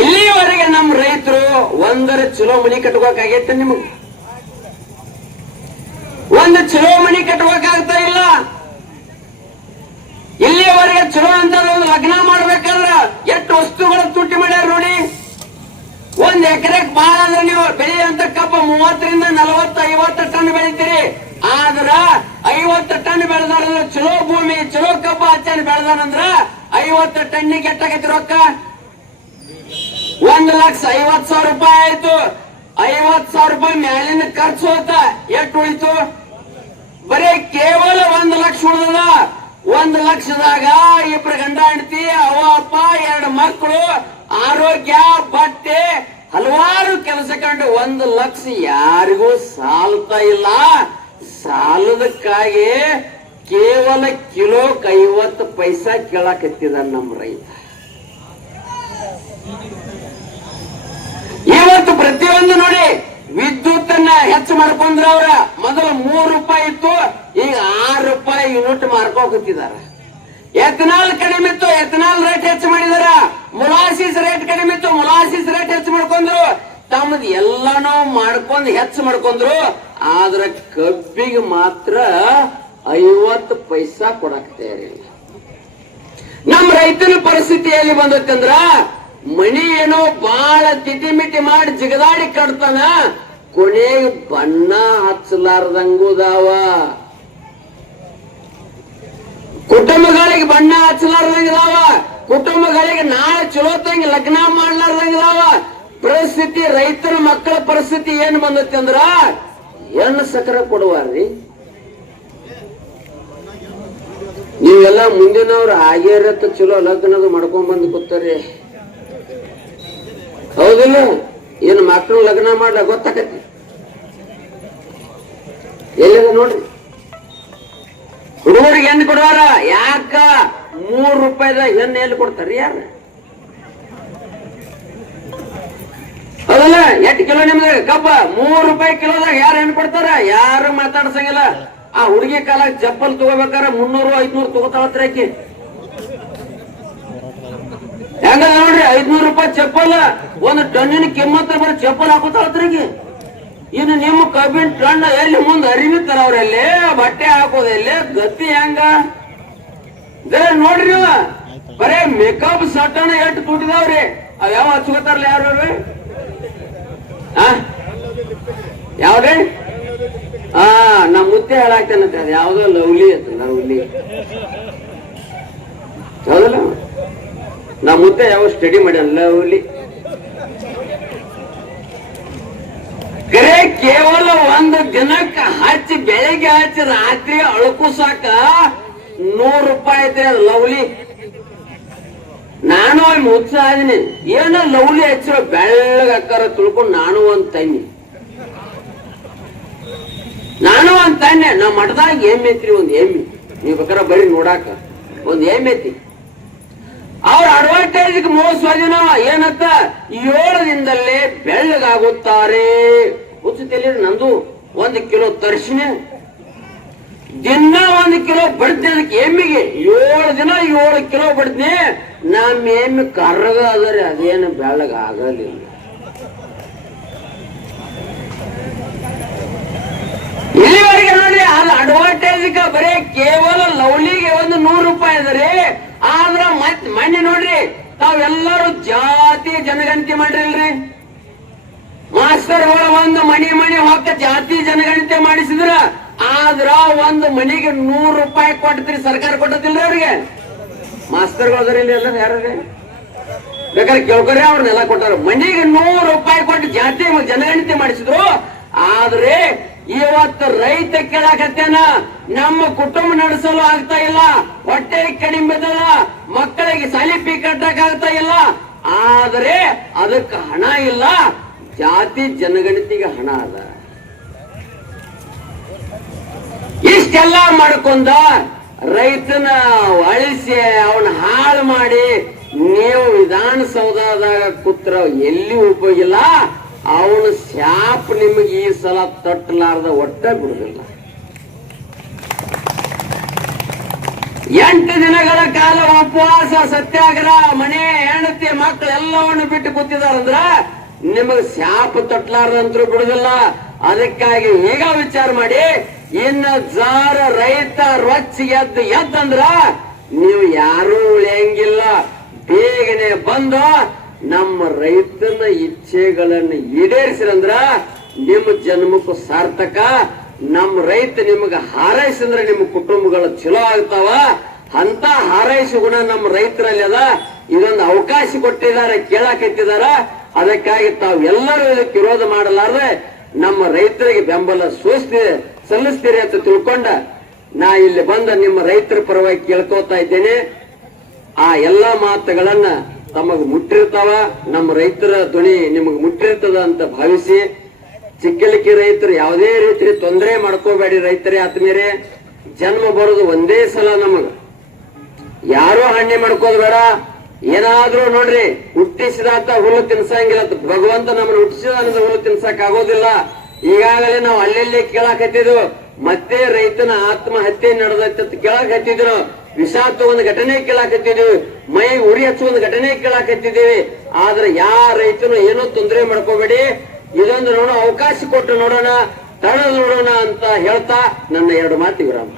ಇಲ್ಲಿವರೆಗೆ ನಮ್ಮ ರೈತರು ಒಂದರ ಚಲೋ ಮನಿ ಕಟ್ಕೋಕಾಗೈತೆ ನಿಮಗೆ. ಚಲೋ ಮನಿ ಕಟ್ಬೇಕಾಗ್ತಾ ಇಲ್ಲ. ಇಲ್ಲಿಯವರೆಗೆ ಚಲೋ ಅಂತ ಲಗ್ನ ಮಾಡ್ಬೇಕಂದ್ರ ಎಷ್ಟು ವಸ್ತುಗಳು ತುಟ್ಟಿ ಮಾಡ್ಯಾರ ನೋಡಿ. ಒಂದ್ ಎಕರೆಕ್ ಬಾಳ ಅಂದ್ರೆ ನೀವು ಬೆಳೆಯುವಂತ ಕಬ್ಬು ಮೂವತ್ತರಿಂದ ನಲವತ್ತು, ಐವತ್ತು ಟನ್ ಬೆಳಿತೀರಿ. ಆದ್ರ ಐವತ್ತು ಟನ್ ಬೆಳೆದಾರ ಚಲೋ ಭೂಮಿ, ಚಲೋ ಕಬ್ಬು ಹಚ್ಚನ್ ಬೆಳೆದಾನಂದ್ರ ಐವತ್ತು ಟನ್ನಿಗೆ ಎಟ್ಟಾಗೈತಿ ರೊಕ್ಕ. ಒಂದ್ ಲಕ್ಷ ಐವತ್ ಸಾವಿರ ರೂಪಾಯಿ ಆಯ್ತು. ಐವತ್ ಸಾವಿರ ರೂಪಾಯಿ ಮ್ಯಾಲಿನ ಖರ್ಚು ಹೋತ, ಎಷ್ಟು ಉಳಿತು? ಬರೀ ಕೇವಲ ಒಂದ್ ಲಕ್ಷ ಉಳಿದ ಒಂದ್ ಲಕ್ಷದಾಗ ಇಬ್ರು ಗಂಡ ಹೆಂಡತಿ ಅವ ಅಪ್ಪ, ಎರಡು ಮಕ್ಕಳು, ಆರೋಗ್ಯ, ಬಟ್ಟೆ, ಹಲವಾರು ಕೆಲಸ ಕಂಡು ಒಂದು ಲಕ್ಷ ಯಾರಿಗೂ ಸಾಲ್ತಾ ಇಲ್ಲ. ಸಾಲದಕ್ಕಾಗಿ ಕೇವಲ ಕಿಲೋ ಐವತ್ತು ಪೈಸಾ ಕೇಳಕತ್ತಿದ ನಮ್ಮ ರೈತ. ಇವತ್ತು ಪ್ರತಿಯೊಂದು ನೋಡಿ ವಿದ್ಯುತ್ ಅನ್ನ ಹೆಚ್ಚು ಮಾಡ್ಕೊಂಡ್ರ ಅವ್ರ ಮೊದಲು ಮೂರು ರೂಪಾಯಿ ಇತ್ತು, ಈಗ ಆರು ರೂಪಾಯಿ ಯೂನಿಟ್ ಮಾರ್ಕೋಕತ್ತಿದಾರ ಎಥನಾಲ್ ಕಡಿಮೆ ಇತ್ತು, ಎಥನಾಲ್ ರೇಟ್ ಹೆಚ್ಚು ಮಾಡಿದಾರ. ಮುಲಾಸಿಸ್ ರೇಟ್ ಕಡಿಮೆ ಇತ್ತು, ಮುಲಾಸಿಸ್ ರೇಟ್ ಹೆಚ್ಚು ಮಾಡ್ಕೊಂಡ್ರು. ತಮ್ಮದ್ ಎಲ್ಲಾನು ಮಾಡ್ಕೊಂಡ್ ಹೆಚ್ಚು ಮಾಡ್ಕೊಂಡ್ರು. ಆದ್ರ ಕಬ್ಬಿಗೆ ಮಾತ್ರ ಐವತ್ತು ಪೈಸಾ ಕೊಡಕ್ ತಯಾರಿಲ್ಲ ನಮ್ಮ ರೈತನ ಪರಿಸ್ಥಿತಿ ಎಲ್ಲಿ ಬಂದತ್ತಂದ್ರ ಮನಿ ಏನೋ ಬಾಳ ತಿಟಿಮಿಟಿ ಮಾಡಿ ಜಿಗದಾಡಿ ಕಟ್ತಾನ. ಕೊನೆಗೆ ಬಣ್ಣ ಹಚ್ಚಲಾರ್ದಂಗುದಾವ. ಕುಟುಂಬಗಳಿಗೆ ಬಣ್ಣ ಹಚ್ಚಲಾರ್ದಂಗಿದಾವ. ಕುಟುಂಬಗಳಿಗೆ ನಾಳೆ ಚಲೋತ್ತಂಗೆ ಲಗ್ನ ಮಾಡ್ಲಾರ್ದಂಗಿದಾವ. ಪರಿಸ್ಥಿತಿ ರೈತರ ಮಕ್ಕಳ ಪರಿಸ್ಥಿತಿ ಏನ್ ಬಂದತಿ ಅಂದ್ರ ಹೆಣ್ಣು ಸಕ್ಕರೆ ಕೊಡುವಾರ್ರಿ ನೀವೆಲ್ಲ ಮುಂದಿನವ್ರು ಆಗಿರತ್ತ ಚಲೋ ಲಗ್ನದ ಮಾಡ್ಕೊಂಡ್ ಬಂದು ಕೂತಾರಿ. ಹೌದಿಲ್ಲ? ಏನು ಮಕ್ಕಳು ಲಗ್ನ ಮಾಡ್ಲ ಗೊತ್ತಾಕತಿ ಎಲ್ಲಿದ ನೋಡ್ರಿ ಹುಡುಗರಿಗೆ ಹೆಣ್ಣು ಕೊಡುವಾರ? ಯಾಕ? ಮೂರು ರೂಪಾಯಿದ ಹೆಣ್ಣು ಎಲ್ಲಿ ಕೊಡ್ತಾರ್ರಿ ಯಾರ? ಹೌದಲ್ಲ? ಎಷ್ಟು ಕಿಲೋ ನಿಮ್ದು ಕಬ್ಬ ಮೂರ್ ರೂಪಾಯಿ ಕಿಲೋದಾಗ ಯಾರು ಹೆಣ್ಣು ಕೊಡ್ತಾರ? ಯಾರು ಮಾತಾಡ್ಸಂಗಿಲ್ಲ. ಆ ಹುಡುಗಿ ಕಾಲ ಚಪ್ಪಲ್ ತಗೋಬೇಕಾರ ಮುನ್ನೂರು, ಐದ್ನೂರು ತಗೋತಾಳತ್ರ ಆಕಿ. ಹೆಂಗ ನೋಡ್ರಿ? ಐದ್ನೂರು ರೂಪಾಯಿ ಚಪ್ಪಲ್, ಒಂದು ಟನ್ನಿನ ಕಿಮ್ಮತ್ತ ಬರೀ ಚಪ್ಪಲ್ ಹಾಕೋತಾಳತ್ರಿಗೆ ಇನ್ನು ನಿಮ್ಮ ಕಬ್ಬಿನ ಟನ್ ಎಲ್ಲಿ ಮುಂದೆ ಅರಿವಿತ್ತಾರ ಅವ್ರಲ್ಲಿ ಬಟ್ಟೆ ಹಾಕೋದೆಲ್ಲಿ ಗತಿ ಹೆಂಗ? ನೋಡ್ರಿ ಬರೇ ಮೇಕಪ್ ಸಟನ ಎಷ್ಟು ತುಟಿದಾವ್ರಿ ಅವ್ ಯಾವ ಹಚ್ಕೋತಾರಲ್ಲ ಯಾರು ಯಾವ್ರಿ ಆ? ನಮ್ಮ ಮುದ್ದೆ ಹೇಳಾಕ್ತೇನಂತೆ ಅದು ಯಾವ್ದೋ ಲವ್ಲಿ ಅಂತ, ಲವ್ಲಿ. ಹೌದಲ್ಲ? ನಾ ಮುದ್ದೆ ಯಾವ ಸ್ಟಡಿ ಮಾಡ್ಯಾನ? ಲವ್ಲಿ. ಕರೆ ಕೇವಲ ಒಂದು ದಿನಕ್ಕೆ ಹಚ್ಚಿ ಬೆಳಿಗ್ಗೆ ಹಚ್ಚಿ ರಾತ್ರಿ ಅಳುಕುಸಾಕ ನೂರು ರೂಪಾಯಿ ಐತೆ ಲವ್ಲಿ. ನಾನು ಅಲ್ಲಿ ಅದೀನಿ ಏನೋ ಲವ್ಲಿ ಹಚ್ಚಿರೋ ಬೆಳ್ಳಗ ಅಕ್ಕಾರ ತಿಳ್ಕೊಂಡು ನಾನು ಒಂದ್ ತನ್ನಿ ನಾನು ಒಂದ್ ತನ್ನೆ ನಮ್ಮ ಮಠದಾಗ ಎಮ್ಮೆ ಐತ್ರಿ ಒಂದ್ ಎಮ್ಮಿ ನೀವು ಬೇಕಾರ ಬರೀ ನೋಡಾಕ. ಒಂದ್ ಎಮ್ಮೆ ಐತಿ ಅವ್ರ ಅಡ್ವಾಂಟೇಜ್ ಮೋಸವಾಗಿ ನಾವ ಏನತ್ತ? ಏಳು ದಿನದಲ್ಲೇ ಬೆಳ್ಳಗಾಗುತ್ತಾರೆ. ಉಚಿತಲ್ಲಿ ನಂದು ಒಂದು ಕಿಲೋ ತರಿಸಿನ ದಿನ ಒಂದು ಕಿಲೋ ಬಡ್ದೆ ಅದಕ್ಕೆ ಎಮ್ಮಿಗೆ. ಏಳು ದಿನ ಏಳು ಕಿಲೋ ಬಡ್ತೀನಿ ನಮ್ಮ ಎಮ್ಮಿ ಕರ್ರಗ ಅದರಿ, ಅದೇನು ಬೆಳ್ಳಗ ಇಲ್ಲಿವರೆಗೆ ನೋಡಿ, ಅದು ಅಡ್ವಾಂಟೇಜ್ ಬರೀ ಕೇವಲ ಲವ್ಲಿಗೆ ಒಂದು ನೂರು ರೂಪಾಯಿ ಅದರಿ. ಆದ್ರ ಮತ್ ಮೊನ್ನೆ ನೋಡ್ರಿ, ತಾವೆಲ್ಲರೂ ಜಾತಿ ಜನಗಣತಿ ಮಾಡಿರಲ್ರಿ. ಮಾಸ್ತರ್ಗಳು ಒಂದು ಮನಿ ಮನಿ ಹೊಕ್ಕ ಜಾತಿ ಜನಗಣತಿ ಮಾಡಿಸಿದ್ರ, ಆದ್ರ ಒಂದು ಮನಿಗೆ ನೂರು ರೂಪಾಯಿ ಕೊಟ್ಟಿದ್ರಿ, ಸರ್ಕಾರ ಕೊಟ್ಟದಿಲ್ಲ ಅವ್ರಿಗೆ. ಮಾಸ್ತರ್ಗಳು ಇಲ್ಲಿ ಎಲ್ಲ ಯಾರು ಬೇಕಾದ್ರೆ ಕೇಳ್ಕೊರಿ, ಅವ್ರನ್ನೆಲ್ಲ ಕೊಟ್ಟಾರ. ಮನಿಗೆ ನೂರು ರೂಪಾಯಿ ಕೊಟ್ಟು ಜಾತಿ ಜನಗಣತಿ ಮಾಡಿಸಿದ್ರು, ಆದ್ರೆ ಇವತ್ತು ರೈತ ಕೇಳಾಕತ್ತೇನ, ನಮ್ಮ ಕುಟುಂಬ ನಡೆಸಲು ಆಗ್ತಾ ಇಲ್ಲ. ಹೊಟ್ಟೆ ಕಡಿಮೆ ಮಕ್ಕಳಿಗೆ ಸಾಲಿ ಫೀ ಕಟ್ಟಕ್ಕಾಗ್ತಾ ಇಲ್ಲ? ಆದರೆ ಅದಕ್ಕೆ ಹಣ ಇಲ್ಲ. ಜಾತಿ ಜನಗಣತಿಗೆ ಹಣ ಅದ. ಇಷ್ಟೆಲ್ಲ ಮಾಡ್ಕೊಂಡ ರೈತನ ಅಳಿಸಿ ಅವನ ಹಾಳು ಮಾಡಿ ನೀವು ವಿಧಾನಸೌಧದಾಗ ಕೂತ್ರ ಎಲ್ಲಿ ಉಪಯೋಗಿಲ್ಲ? ಅವನ ಶಾಪ್ ನಿಮಗೆ ಈ ಸಲ ತಟ್ಟಲಾರ್ದ ಒಟ್ಟ ಬಿಡುದಿಲ್ಲ. ಎಂಟು ದಿನಗಳ ಕಾಲ ಉಪವಾಸ, ಸತ್ಯಾಗ್ರಹ, ಮನೆ, ಹೆಂಡತಿ ಮಕ್ಕಳು ಎಲ್ಲವನ್ನು ಬಿಟ್ಟು ಕೂತಿದಾರಂದ್ರ ನಿಮಗ್ ಶಾಪ ತಟ್ಲಾರ್ದಂತರೂ ಬಿಡುದಿಲ್ಲ. ಅದಕ್ಕಾಗಿ ಈಗ ವಿಚಾರ ಮಾಡಿ, ಇನ್ನ ಜಾರ ರೈತ ರೊಚ್ಚ ಎದ್ದು ಎದ್ದಂದ್ರ ನೀವು ಯಾರೂ ಉಳಿಯಂಗಿಲ್ಲ. ಬೇಗನೆ ಬಂದು ನಮ್ಮ ರೈತನ ಇಚ್ಛೆಗಳನ್ನು ಈಡೇರಿಸಿರಂದ್ರ ನಿಮ್ಮ ಜನ್ಮಕ್ಕೂ ಸಾರ್ಥಕ ನಮ್ಮ ರೈತ ನಿಮಗೆ ಹಾರೈಸಂದ್ರೆ ನಿಮ್ಮ ಕುಟುಂಬಗಳು ಚಲೋ ಆಗ್ತಾವ? ಅಂತ ಹಾರೈಸು ಗುಣ ನಮ್ಮ ರೈತರಲ್ಲಿ ಅದ. ಇದೊಂದು ಅವಕಾಶ ಕೊಟ್ಟಿದ್ದಾರೆ ಕೇಳಾಕತ್ತಿದಾರ ಅದಕ್ಕಾಗಿ ತಾವೆಲ್ಲರೂ ಇದಕ್ಕೆ ವಿರೋಧ ಮಾಡಲಾರ್ದೆ ನಮ್ಮ ರೈತರಿಗೆ ಬೆಂಬಲ ಸೂಸ್ತಿ ಸಲ್ಲಿಸ್ತೀರಿ ಅಂತ ತಿಳ್ಕೊಂಡ ನಾ ಇಲ್ಲಿ ಬಂದ ನಿಮ್ಮ ರೈತರ ಪರವಾಗಿ ಕೇಳ್ಕೋತಾ ಇದ್ದೇನೆ. ಆ ಎಲ್ಲಾ ಮಾತುಗಳನ್ನ ತಮಗ್ ಮುಟ್ಟಿರ್ತಾವ. ನಮ್ಮ ರೈತರ ಧ್ವನಿ ನಿಮಗ್ ಮುಟ್ಟಿರ್ತದ ಅಂತ ಭಾವಿಸಿ ಚಿಕ್ಕಲಿಕ್ಕಿ ರೈತರು ಯಾವುದೇ ರೀತಿ ತೊಂದರೆ ಮಾಡ್ಕೋಬೇಡಿ ರೈತರೇ ಆತ್ಮೀಯರೇ. ಜನ್ಮ ಬರೋದು ಒಂದೇ ಸಲ ನಮಗ. ಯಾರೋ ಹಣ್ಣೆ ಮಾಡ್ಕೋದು ಬೇಡ. ಏನಾದ್ರೂ ನೋಡ್ರಿ ಹುಟ್ಟಿಸಿದಾತ ಹುಲ್ಲು ತಿನ್ಸಂಗಿಲ್ಲ ಭಗವಂತ ನಮ್ಮನ್ನು ಹುಟ್ಟಿಸಿದ ಹುಲ್ಲು ತಿನ್ಸಕ್ ಆಗೋದಿಲ್ಲ. ಈಗಾಗಲೇ ನಾವು ಅಲ್ಲೆಲ್ಲಿ ಹತ್ತಿದ್ವು ಮತ್ತೆ ರೈತನ ಆತ್ಮಹತ್ಯೆ ನಡೆದೈತೆ ಅಂತ ಕೇಳಕ್ ಹತ್ತಿದ್ರು ವಿಷಾದ ಒಂದು ಘಟನೆ ಕೇಳಾಕತ್ತಿದ್ವಿ. ಮೈ ಉರಿ ಹಚ್ಚುವ ಒಂದು ಘಟನೆ ಕೇಳಾಕತ್ತಿದ್ದೀವಿ. ಆದ್ರೆ ಯಾ ರೈತನು ಏನೋ ತೊಂದರೆ ಮಾಡ್ಕೋಬೇಡಿ. ಇದೊಂದು ನೋಡೋ ಅವಕಾಶ ಕೊಟ್ಟು ನೋಡೋಣ ತಡೆದು ನೋಡೋಣ ಅಂತ ಹೇಳ್ತಾ ನನ್ನ ಎರಡು ಮಾತು ವಿರಾಮ